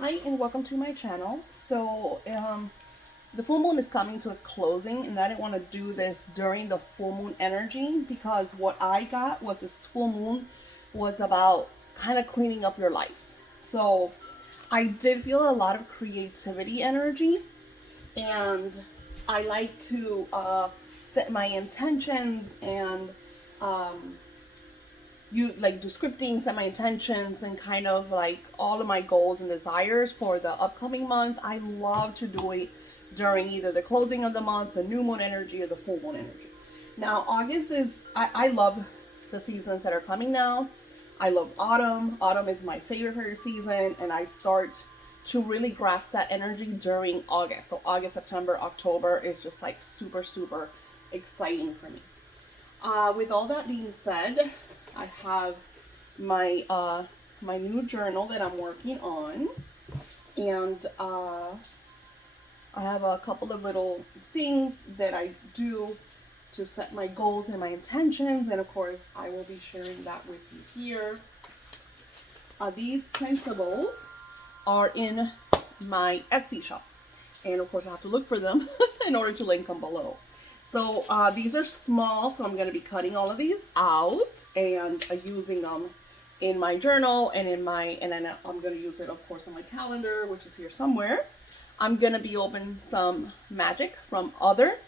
Hi and welcome to my channel. The full moon is coming to its closing, and I didn't want to do this during the full moon energy because what I got was this full moon was about kind of cleaning up your life. So I did feel a lot of creativity energy, and I like to set my intentions and um, you like do scripting, set my intentions, and kind of like all of my goals and desires for the upcoming month. I love to do it during either the closing of the month, the new moon energy, or the full moon energy. Now, August is, I love the seasons that are coming now. I love autumn. Autumn is my favorite season, and I start to really grasp that energy during August. So, August, September, October is just like super, super exciting for me. With all that being said, I have my new journal that I'm working on, and I have a couple of little things that I do to set my goals and my intentions, and of course, I will be sharing that with you here. These printables are in my Etsy shop, and of course, I have to look for them in order to link them below. So these are small, so I'm going to be cutting all of these out and using them in my journal and then I'm going to use it, of course, on my calendar, which is here somewhere. I'm going to be opening some magic from other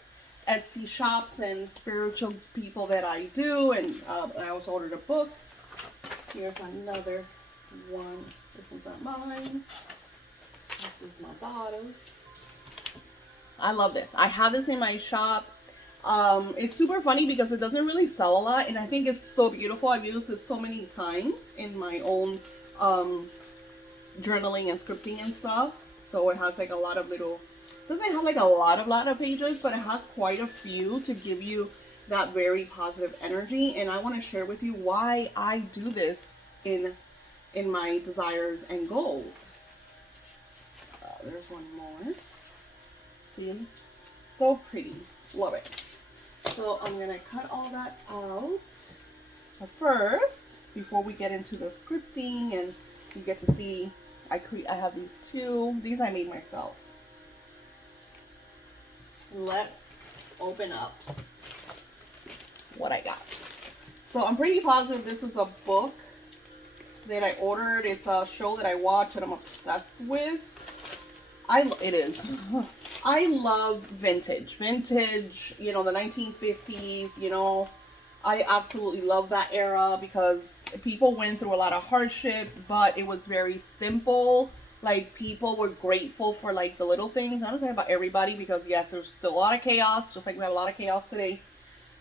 Etsy shops and spiritual people that I do, and I also ordered a book. Here's another one. This one's not mine. This is my bottles. I love this. I have this in my shop. It's super funny because it doesn't really sell a lot, and I think it's so beautiful. I've used it so many times in my own journaling and scripting and stuff. So it has like a lot of little, doesn't have like a lot of pages, but it has quite a few to give you that very positive energy. And I want to share with you why I do this in my desires and goals. There's one more. See, so pretty. Love it. So I'm gonna cut all that out. But first, before we get into the scripting and you get to see, I have these two. These I made myself. Let's open up what I got. So I'm pretty positive this is a book that I ordered. It's a show that I watch and I'm obsessed with. It is. I love vintage, you know, the 1950s, you know, I absolutely love that era because people went through a lot of hardship, but it was very simple. Like, people were grateful for like the little things. And I'm not talking about everybody because yes, there's still a lot of chaos, just like we have a lot of chaos today.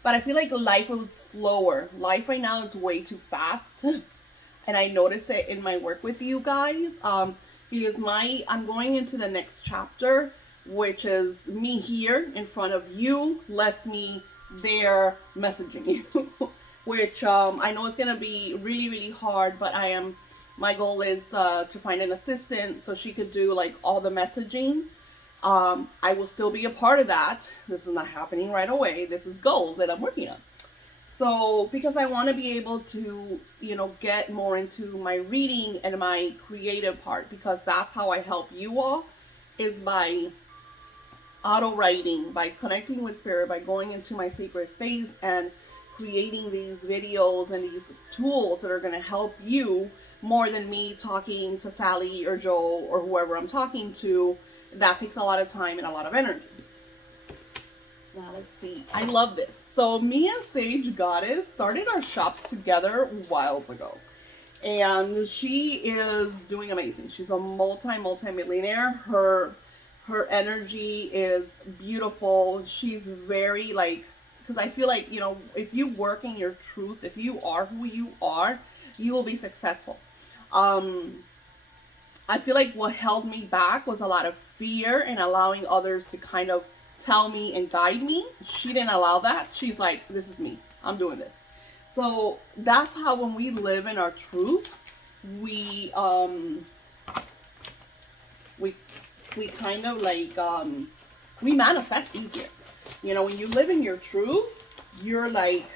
But I feel like life was slower. Life right now is way too fast. And I notice it in my work with you guys. Because I'm going into the next chapter, which is me here in front of you, less me there messaging you, which I know is going to be really, really hard, but my goal is to find an assistant so she could do like all the messaging. I will still be a part of that. This is not happening right away. This is goals that I'm working on. So, because I want to be able to, you know, get more into my reading and my creative part, because that's how I help you all, is by auto writing, by connecting with spirit, by going into my sacred space and creating these videos and these tools that are going to help you more than me talking to Sally or Joe or whoever I'm talking to. That takes a lot of time and a lot of energy. Now let's see. I love this. So me and Sage Goddess started our shops together whiles ago. And she is doing amazing. She's a multi-millionaire. Her energy is beautiful. She's very like, because I feel like, you know, if you work in your truth, if you are who you are, you will be successful. I feel like what held me back was a lot of fear and allowing others to kind of tell me and guide me. She didn't allow that. She's like, this is me. I'm doing this. So that's how when we live in our truth, we kind of like we manifest easier. You know, when you live in your truth, you're like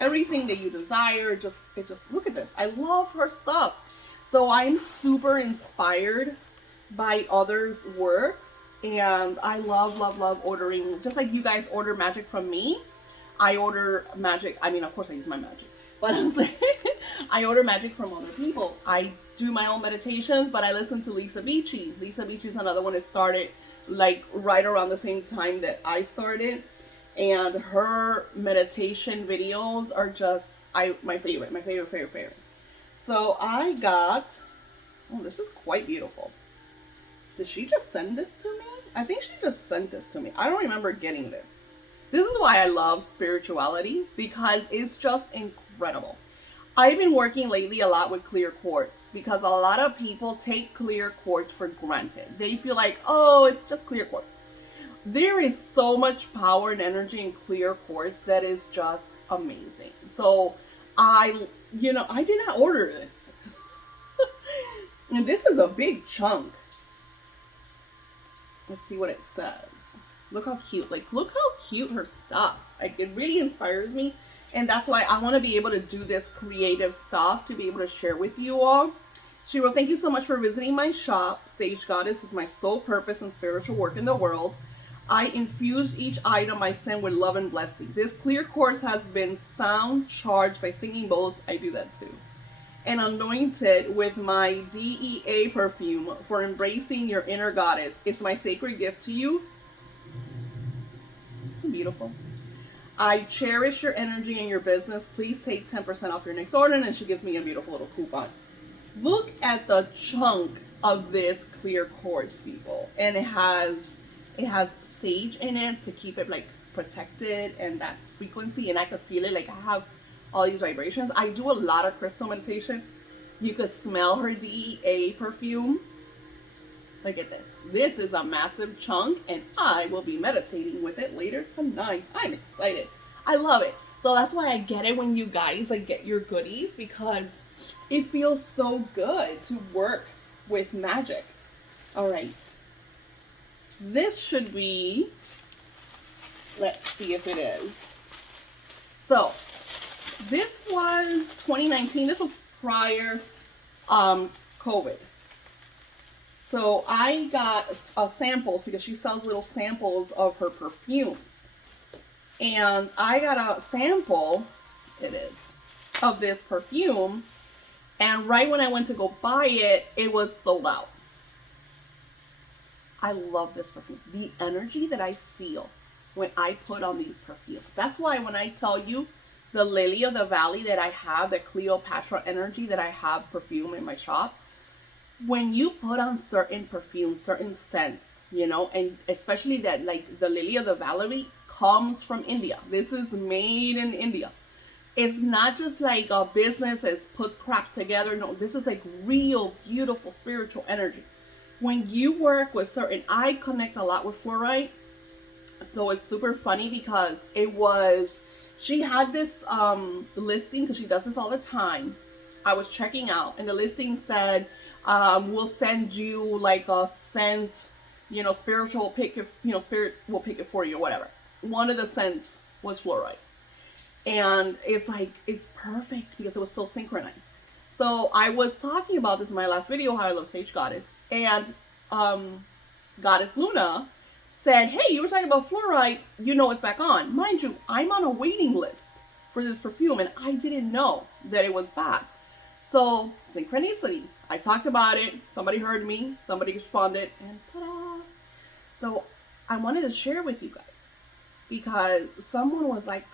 everything that you desire. It just look at this. I love her stuff. So I'm super inspired by others' works. And I love, love, love ordering. Just like you guys order magic from me, I order magic. I mean, of course, I use my magic, but I'm saying I order magic from other people. I do my own meditations, but I listen to Lisa Beachy. Lisa Beachy is another one that started like right around the same time that I started, and her meditation videos are just my favorite, favorite. So I got, oh, this is quite beautiful. Did she just send this to me? I think she just sent this to me. I don't remember getting this. This is why I love spirituality, because it's just incredible. I've been working lately a lot with clear quartz because a lot of people take clear quartz for granted. They feel like, oh, it's just clear quartz. There is so much power and energy in clear quartz that is just amazing. So I did not order this. And this is a big chunk. Let's see what it says. Look how cute. Like, look how cute her stuff. Like, it really inspires me. And that's why I want to be able to do this creative stuff to be able to share with you all. She wrote, thank you so much for visiting my shop. Sage Goddess is my sole purpose and spiritual work in the world. I infuse each item I send with love and blessing. This clear quartz has been sound charged by singing bowls. I do that too. And anointed with my DEA perfume for embracing your inner goddess. It's my sacred gift to you. Beautiful. I cherish your energy and your business. Please take 10% off your next order. And she gives me a beautiful little coupon. Look at the chunk of this clear quartz, people. And it has sage in it to keep it like protected and that frequency. And I could feel it. Like, I have all these vibrations. I do a lot of crystal meditation. You could smell her DEA perfume. Look at this. This is a massive chunk, and I will be meditating with it later tonight. I'm excited. I love it. So that's why I get it when you guys like get your goodies, because it feels so good to work with magic. All right. This should be, let's see if it is. So this was 2019. This was prior COVID. So I got a sample because she sells little samples of her perfumes. And I got a sample, it is, of this perfume. And right when I went to go buy it, it was sold out. I love this perfume. The energy that I feel when I put on these perfumes. That's why when I tell you the Lily of the Valley that I have, the Cleopatra energy that I have perfume in my shop, when you put on certain perfumes, certain scents, and especially that, like the Lily of the Valley comes from India. This is made in India. It's not just like a business that puts crap together. No, this is like real, beautiful, spiritual energy. When you work with certain, I connect a lot with fluorite. So it's super funny because she had this listing, because she does this all the time. I was checking out, and the listing said, we'll send you like a scent, spiritual pick it, spirit will pick it for you or whatever. One of the scents was fluorite. And it's perfect because it was so synchronized. So I was talking about this in my last video, how I love Sage Goddess. And Goddess Luna said, hey, you were talking about fluorite, it's back on. Mind you, I'm on a waiting list for this perfume, and I didn't know that it was back. So, synchronicity. I talked about it, somebody heard me, somebody responded, and ta-da! So, I wanted to share with you guys, because someone was like,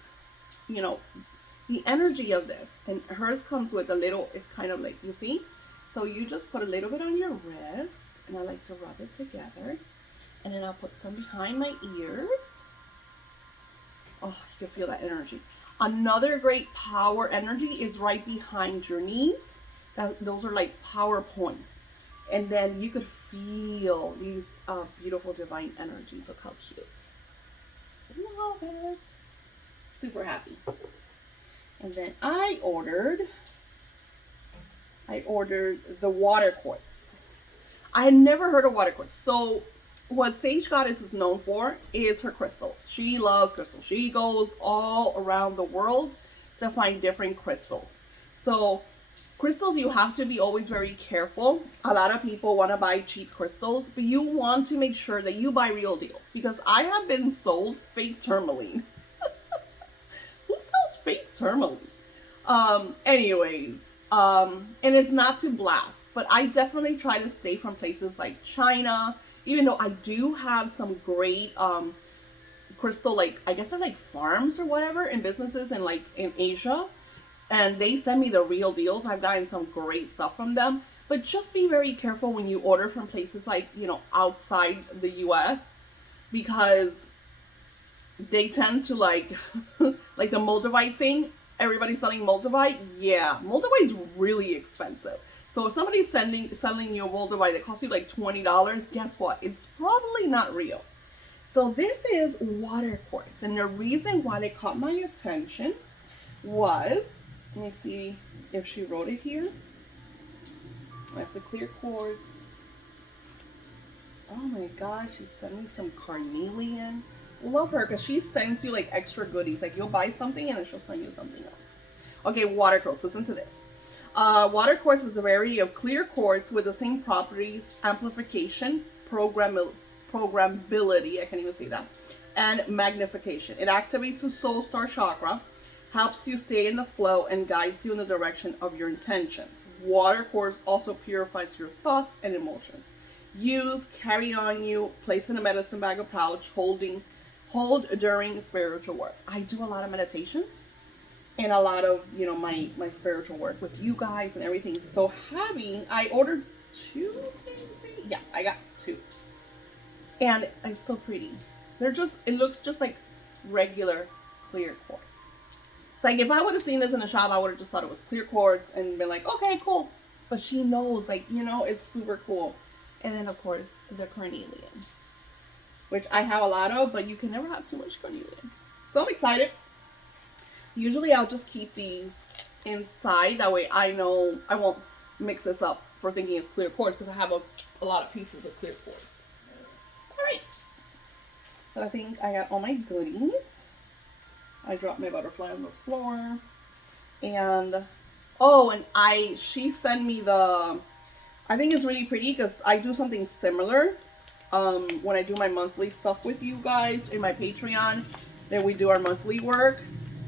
the energy of this, and hers comes with a little, it's kind of like, you see? So you just put a little bit on your wrist, and I like to rub it together, and then I'll put some behind my ears. Oh, you can feel that energy. Another great power energy is right behind your knees. Those are like power points. And then you could feel these beautiful divine energies. Look how cute. Love it. Super happy. And then I ordered the water quartz. I had never heard of water quartz. So what Sage Goddess is known for is her crystals. She loves crystals. She goes all around the world to find different crystals. So crystals, you have to be always very careful. A lot of people want to buy cheap crystals, but you want to make sure that you buy real deals, because I have been sold fake tourmaline. Who sells fake tourmaline? Anyways, and it's not to blast, but I definitely try to stay from places like China, even though I do have some great crystal, like, I guess they're like farms or whatever, and businesses in like in Asia, and they send me the real deals. I've gotten some great stuff from them, but just be very careful when you order from places like, you know, outside the US, because they tend to like like the multivite thing. Everybody's selling multivite. Yeah, multivite is really expensive. So if somebody's selling you a multivite that costs you like $20, guess what? It's probably not real. So this is water quartz, and the reason why it caught my attention was, let me see if she wrote it here. That's a clear quartz. Oh my God, she sent me some carnelian. Love her, because she sends you like extra goodies. Like, you'll buy something and then she'll send you something else. Okay, water quartz. Listen to this. Water quartz is a variety of clear quartz with the same properties: amplification, programmability, I can't even say that, and magnification. It activates the soul star chakra, helps you stay in the flow, and guides you in the direction of your intentions. Water quartz also purifies your thoughts and emotions. Use, carry on you, place in a medicine bag or pouch, hold during spiritual work. I do a lot of meditations and a lot of, you know, my spiritual work with you guys and everything. So I ordered 2 things. Yeah, I got 2. And it's so pretty. It looks just like regular clear quartz. It's like, if I would have seen this in the shop, I would have just thought it was clear quartz and been like, okay, cool. But she knows, like, you know, it's super cool. And then, of course, the carnelian, which I have a lot of, but you can never have too much carnelian. So I'm excited. Usually I'll just keep these inside. That way I know I won't mix this up for thinking it's clear quartz, because I have a lot of pieces of clear quartz. All right. So I think I got all my goodies. I dropped my butterfly on the floor. And, oh, and she sent me I think it's really pretty, because I do something similar when I do my monthly stuff with you guys in my Patreon. Then we do our monthly work,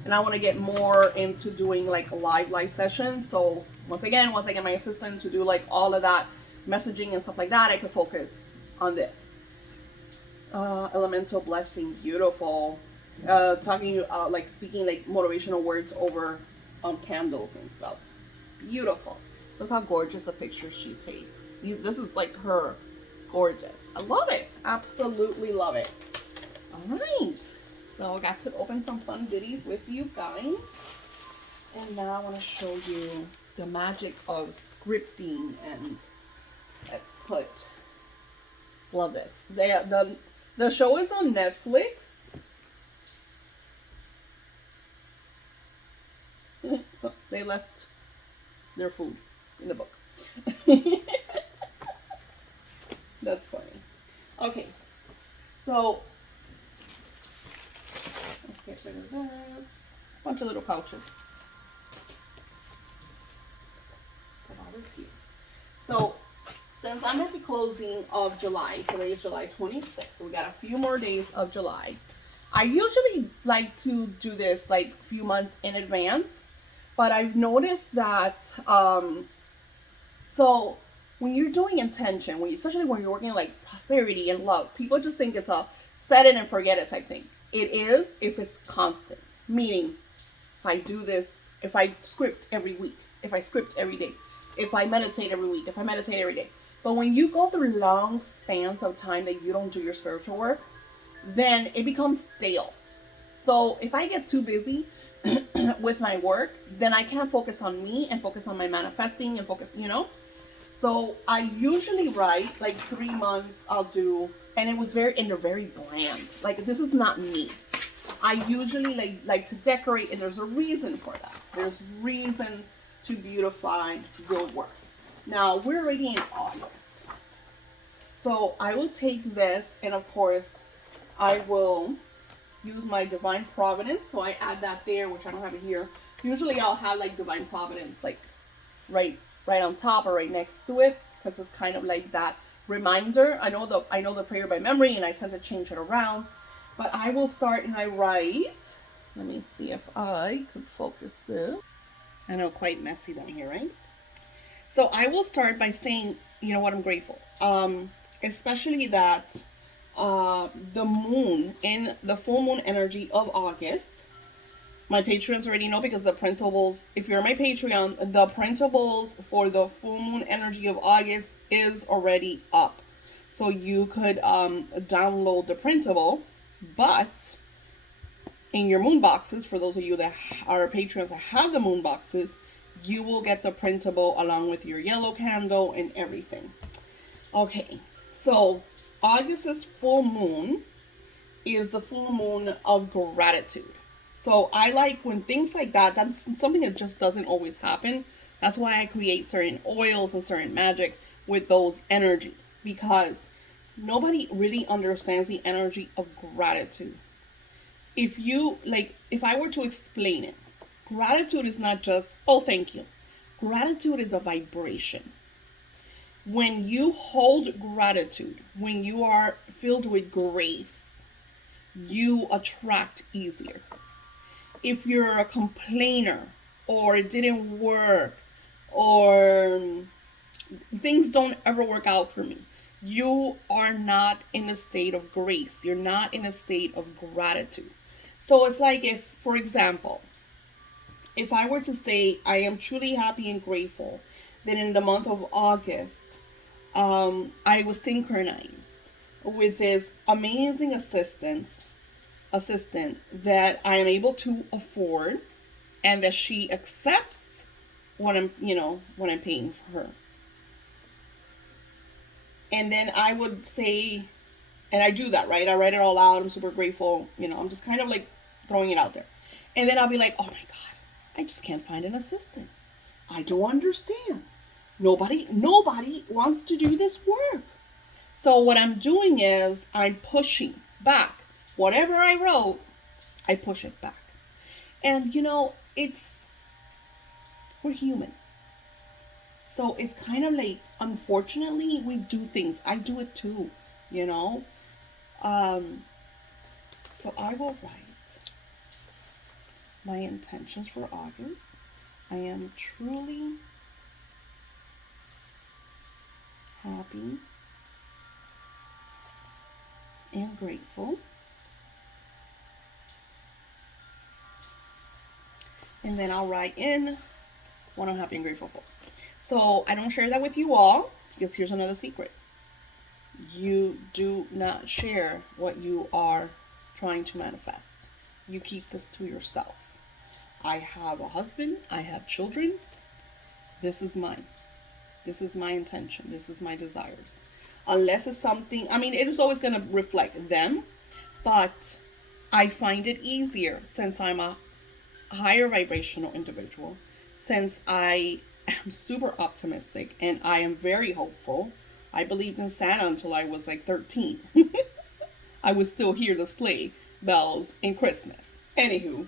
and I want to get more into doing like live sessions. So once I get my assistant to do like all of that messaging and stuff like that, I can focus on this. Elemental blessing, beautiful. Like speaking like motivational words over candles and stuff. Beautiful. Look how gorgeous the picture she takes. This is like her. Gorgeous. I love it. Absolutely love it. All right. So I got to open some fun goodies with you guys. And now I want to show you the magic of scripting. And let's put, love this. The show is on Netflix. So they left their food in the book. That's funny. Okay, so let's get rid of this. Bunch of little pouches. Put all this here. So since I'm at the closing of July, today is July 26th, so we got a few more days of July. I usually like to do this like a few months in advance, but I've noticed that so when you're doing intention, especially when you're working like prosperity and love, people just think it's a set it and forget it type thing. It is if it's constant. Meaning, if I do this, if I script every week, if I script every day, if I meditate every week, if I meditate every day. But when you go through long spans of time that you don't do your spiritual work, then it becomes stale. So if I get too busy with my work, then I can't focus on me and focus on my manifesting and focus, you know? So I usually write like 3 months I'll do, and it was very bland. Like, this is not me. I usually like to decorate, and there's a reason for that. There's reason to beautify your work. Now we're already in August. So I will take this, and of course I will use my Divine Providence. So I add that there, which I don't have it here. Usually I'll have like Divine Providence like right on top or right next to it, because it's kind of like that reminder. I know the prayer by memory, and I tend to change it around. But I will start and I write. Let me see if I could focus this. I know, quite messy down here, right? So I will start by saying, what I'm grateful. Especially that the moon in the full moon energy of August. My patrons already know, because the printables, if you're my Patreon, the printables for the full moon energy of August is already up. So you could download the printable, but in your moon boxes, for those of you that are patrons that have the moon boxes, you will get the printable along with your yellow candle and everything. Okay, so August's full moon is the full moon of gratitude. So I like when things like that, that's something that just doesn't always happen. That's why I create certain oils and certain magic with those energies, because nobody really understands the energy of gratitude. If I were to explain it, gratitude is not just, oh, thank you. Gratitude is a vibration. When you hold gratitude, when you are filled with grace, you attract easier. If you're a complainer, or it didn't work, or things don't ever work out for me, you are not in a state of grace. You're not in a state of gratitude. So it's like, if, for example, if I were to say I am truly happy and grateful, then in the month of August, I was synchronized with this amazing assistant that I am able to afford, and that she accepts when I'm paying for her. And then I would say, and I do that, right? I write it all out. I'm super grateful. I'm just kind of like throwing it out there. And then I'll be like, oh my God, I just can't find an assistant. I don't understand. Nobody wants to do this work. So what I'm doing is I'm pushing back. Whatever I wrote, I push it back. And we're human. So it's kind of like, unfortunately, we do things. I do it too, you know. So I will write my intentions for August. I am truly happy and grateful. And then I'll write in what I'm happy and grateful for. So I don't share that with you all, because here's another secret. You do not share what you are trying to manifest. You keep this to yourself. I have a husband. I have children. This is mine. This is my intention. This is my desires. Unless it's something, it is always going to reflect them, but I find it easier, since I'm a higher vibrational individual, since I am super optimistic and I am very hopeful. I believed in Santa until I was like 13. I would still hear the sleigh bells in Christmas. Anywho,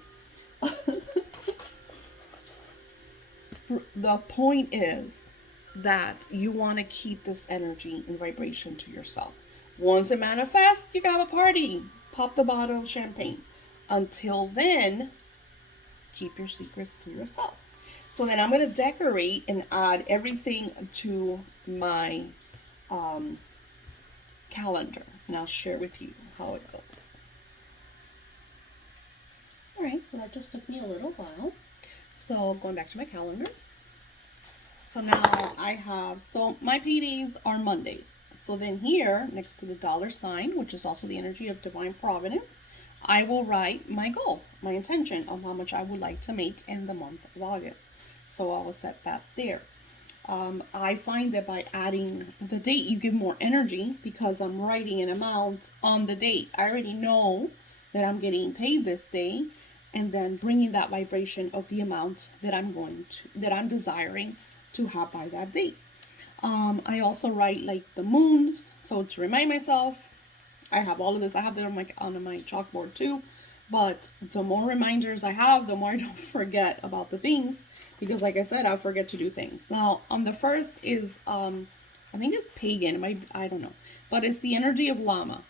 the point is that you want to keep this energy and vibration to yourself. Once it manifests, you can have a party. Pop the bottle of champagne. Until then, keep your secrets to yourself. So then I'm going to decorate and add everything to my calendar. And I'll share with you how it goes. Alright, so that just took me a little while. So going back to my calendar. So now I have, my paydays are Mondays. So then here, next to the $, which is also the energy of divine providence, I will write my goal, my intention of how much I would like to make in the month of August. So I will set that there. I find that by adding the date, you give more energy, because I'm writing an amount on the date. I already know that I'm getting paid this day, and then bringing that vibration of the amount that I'm desiring to have by that date. I also write like the moons, so to remind myself. I have all of this. I have that on my chalkboard too. But the more reminders I have, the more I don't forget about the things, because like I said, I forget to do things. Now, on the first is I think it's pagan. I don't know, but it's the energy of llama,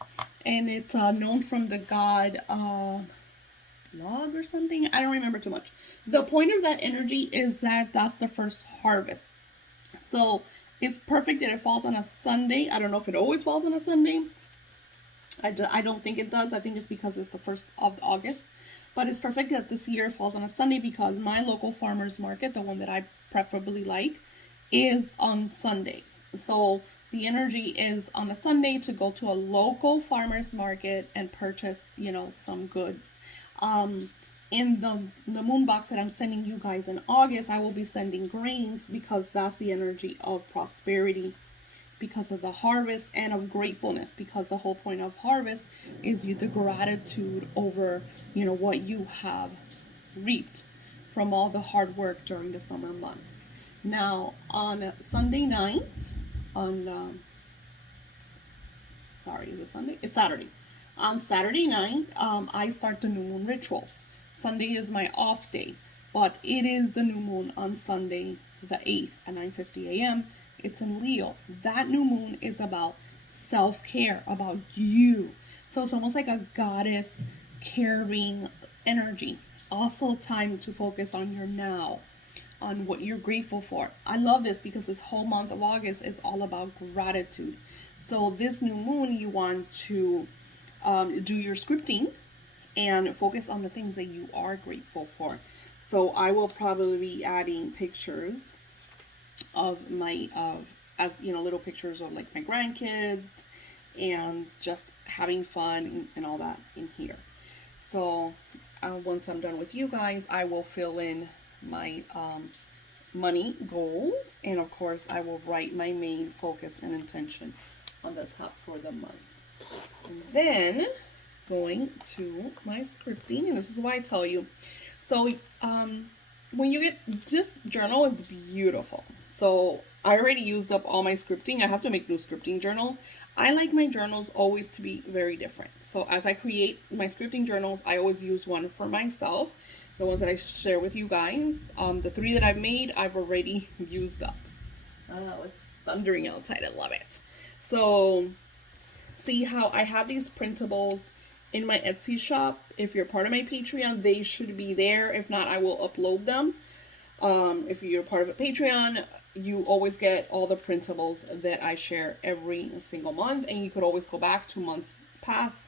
and it's known from the god log or something. I don't remember too much. The point of that energy is that that's the first harvest. So it's perfect that it falls on a Sunday. I don't know if it always falls on a Sunday. I don't think it does. I think it's because it's the 1st of August. But it's perfect that this year falls on a Sunday because my local farmer's market, the one that I preferably like, is on Sundays. So the energy is on a Sunday to go to a local farmer's market and purchase, some goods. In the moon box that I'm sending you guys in August, I will be sending grains because that's the energy of prosperity, because of the harvest, and of gratefulness, because the whole point of harvest is the gratitude over what you have reaped from all the hard work during the summer months. Now on Sunday night, on sorry, is it Sunday? It's Saturday. On Saturday night, I start the new moon rituals. Sunday is my off day, but it is the new moon on Sunday the 8th at 9:50 a.m. It's in Leo. That new moon is about self-care, about you. So it's almost like a goddess caring energy. Also time to focus on your now, on what you're grateful for. I love this because this whole month of August is all about gratitude. So this new moon, you want to do your scripting and focus on the things that you are grateful for. So I will probably be adding pictures of my as little pictures of like my grandkids and just having fun and all that in here. So once I'm done with you guys, I will fill in my money goals, and of course I will write my main focus and intention on the top for the month. And then going to my scripting, and this is why I tell you. So when you get this journal, is beautiful. So I already used up all my scripting. I have to make new scripting journals. I like my journals always to be very different. So as I create my scripting journals, I always use one for myself. The ones that I share with you guys, the 3 that I've made, I've already used up. Oh, it's thundering outside. I love it. So see how I have these printables in my Etsy shop. If you're part of my Patreon, they should be there. If not, I will upload them. If you're part of a Patreon, you always get all the printables that I share every single month, and you could always go back 2 months past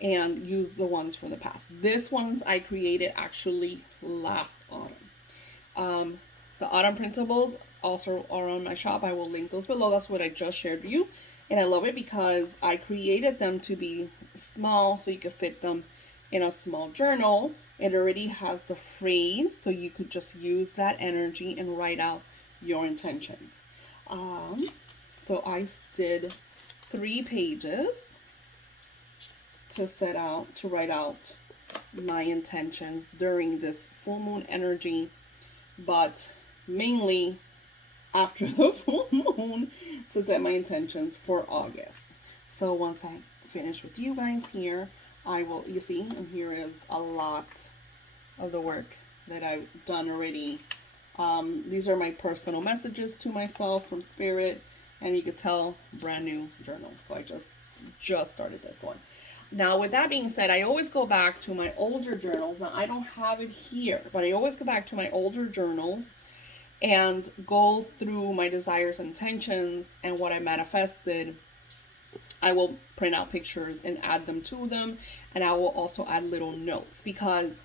and use the ones from the past. This ones I created actually last autumn. The autumn printables also are on my shop. I will link those below. That's what I just shared with you. And I love it because I created them to be small so you could fit them in a small journal. It already has the phrase, so you could just use that energy and write out your intentions. So I did 3 pages to write out my intentions during this full moon energy, but mainly after the full moon to set my intentions for August. So once I finish with you guys here, I will, you see, and here is a lot of the work that I've done already. These are my personal messages to myself from Spirit, and you could tell, brand new journal. So I just started this one. Now, with that being said, I always go back to my older journals. Now, I don't have it here, but I always go back to my older journals and go through my desires and intentions and what I manifested. I will print out pictures and add them to them, and I will also add little notes, because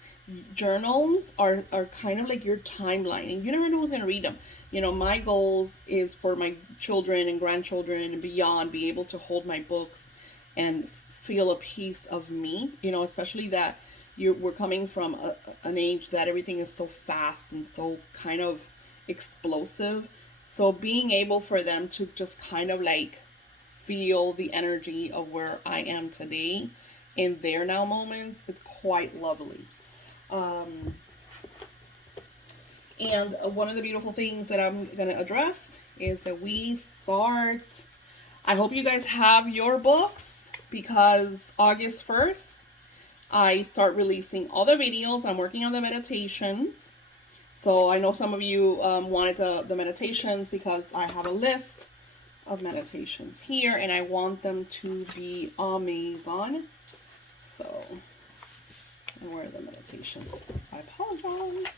journals are kind of like your timeline, and you never know who's going to read them. My goals is for my children and grandchildren and beyond be able to hold my books and feel a piece of me, especially that we're coming from an age that everything is so fast and so kind of explosive. So being able for them to just kind of like feel the energy of where I am today in their now moments is quite lovely. And one of the beautiful things that I'm going to address is that we start, I hope you guys have your books, because August 1st, I start releasing other videos. I'm working on the meditations. So I know some of you wanted the meditations because I have a list of meditations here and I want them to be amazing. So, and where are the meditations? I apologize.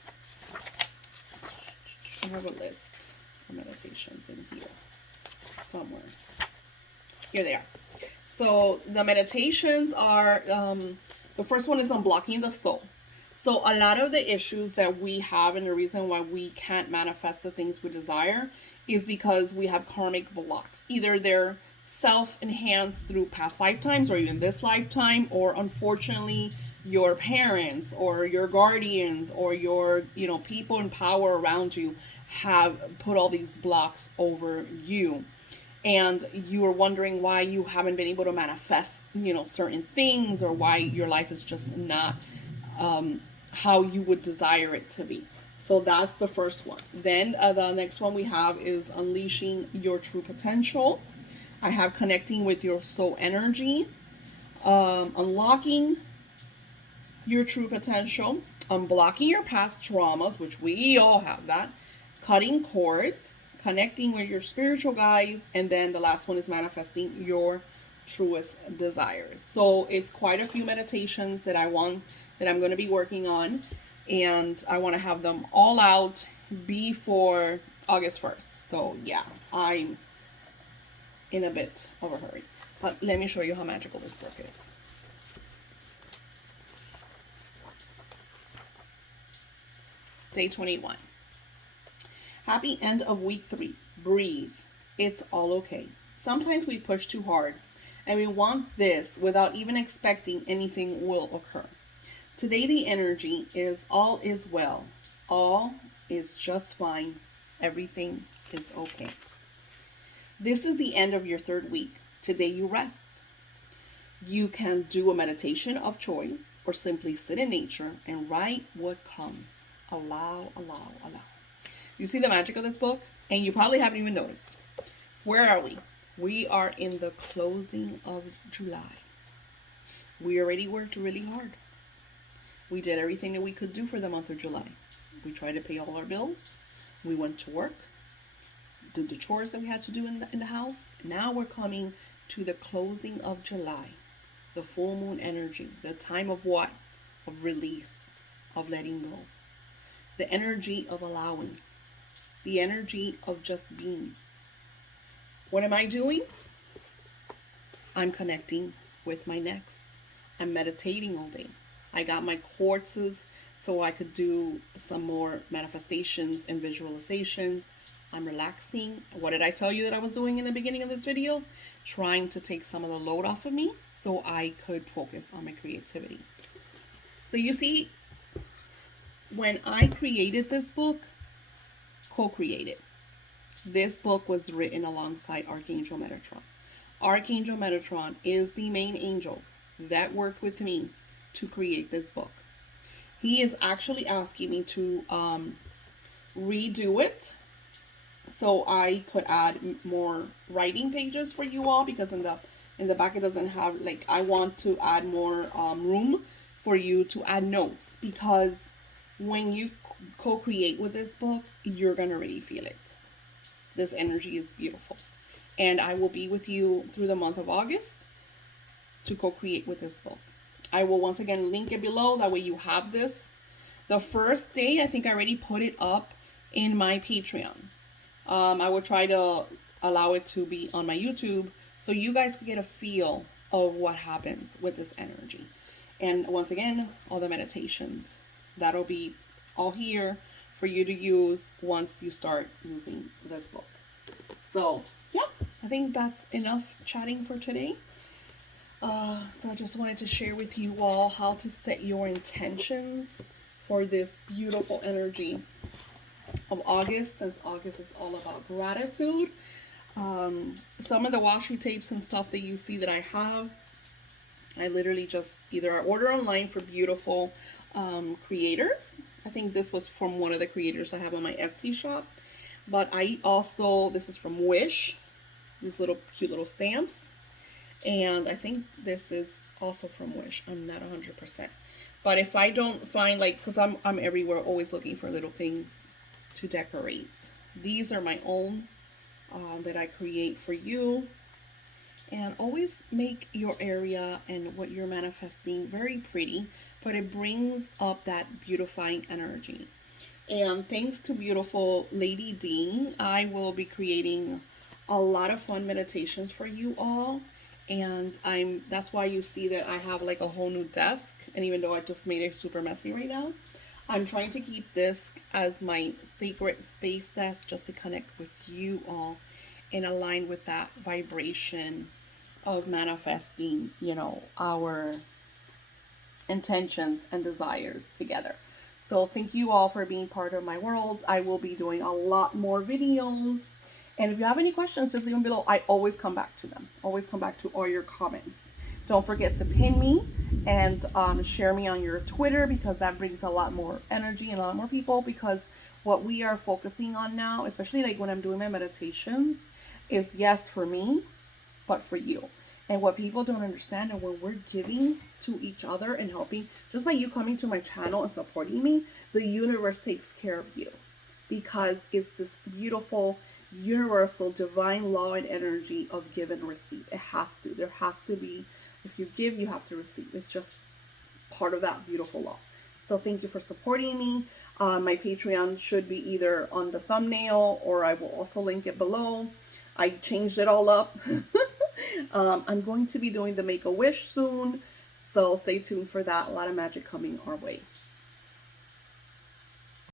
I have a list of meditations in here somewhere. Here they are. So the meditations are, the first one is on blocking the soul. So a lot of the issues that we have and the reason why we can't manifest the things we desire is because we have karmic blocks. Either they're self-enhanced through past lifetimes or even this lifetime, or unfortunately your parents or your guardians or your, you know, people in power around you have put all these blocks over you. And you are wondering why you haven't been able to manifest, you know, certain things, or why your life is just not how you would desire it to be. So that's the first one. Then the next one we have is unleashing your true potential. I have connecting with your soul energy, unlocking your true potential, unblocking your past traumas, which we all have that, cutting cords, connecting with your spiritual guides, and then the last one is manifesting your truest desires. So it's quite a few meditations that I'm going to be working on, and I want to have them all out before August 1st. So yeah, I'm in a bit of a hurry. But let me show you how magical this book is. Day 21. Happy end of week 3. Breathe. It's all okay. Sometimes we push too hard and we want this without even expecting anything will occur. Today the energy is all is well. All is just fine. Everything is okay. This is the end of your 3rd week. Today you rest. You can do a meditation of choice or simply sit in nature and write what comes. Allow. You see the magic of this book? And you probably haven't even noticed. Where are we? We are in the closing of July. We already worked really hard. We did everything that we could do for the month of July. We tried to pay all our bills. We went to work, did the chores that we had to do in the house. Now we're coming to the closing of July, the full moon energy, the time of what? Of release, of letting go, the energy of allowing, the energy of just being. What am I doing? I'm connecting with my next. I'm meditating all day. I got my quartzes so I could do some more manifestations and visualizations. I'm relaxing. What did I tell you that I was doing in the beginning of this video? Trying to take some of the load off of me so I could focus on my creativity. So you see, when I created this book, co-created, this book was written alongside Archangel Metatron. Archangel Metatron is the main angel that worked with me to create this book. He is actually asking me to redo it so I could add more writing pages for you all, because in the back it doesn't have, like, I want to add more room for you to add notes, because when you co-create with this book, you're gonna really feel it. This energy is beautiful, and I will be with you through the month of August to co-create with this book. I will once again link it below, that way you have this. The first day, I think I already put it up in my Patreon. I will try to allow it to be on my YouTube so you guys can get a feel of what happens with this energy. And once again, all the meditations, that'll be all here for you to use once you start using this book. So yeah, I think that's enough chatting for today. So I just wanted to share with you all how to set your intentions for this beautiful energy of August, since August is all about gratitude. Some of the washi tapes and stuff that you see that I have, I literally just either order online for beautiful creators. I think this was from one of the creators I have on my Etsy shop. But I also, this is from Wish, these little cute little stamps. And I think this is also from Wish. I'm not 100%. But if I don't find, like, because I'm everywhere always looking for little things to decorate. These are my own that I create for you. And always make your area and what you're manifesting very pretty, but it brings up that beautifying energy. And thanks to beautiful Lady D, I will be creating a lot of fun meditations for you all. And that's why you see that I have like a whole new desk. And even though I just made it super messy right now, I'm trying to keep this as my sacred space desk just to connect with you all and align with that vibration of manifesting, our intentions and desires together. So thank you all for being part of my world. I will be doing a lot more videos. And if you have any questions, just leave them below. I always come back to them. Always come back to all your comments. Don't forget to pin me and share me on your Twitter, because that brings a lot more energy and a lot more people, because what we are focusing on now, especially like when I'm doing my meditations, is yes for me, but for you. And what people don't understand, and when we're giving to each other and helping, just by you coming to my channel and supporting me, the universe takes care of you, because it's this beautiful universal divine law and energy of give and receive. It has to. There has to be. If you give, you have to receive. It's just part of that beautiful law. So thank you for supporting me. My Patreon should be either on the thumbnail, or I will also link it below. I changed it all up. I'm going to be doing the Make-A-Wish soon, so stay tuned for that. A lot of magic coming our way.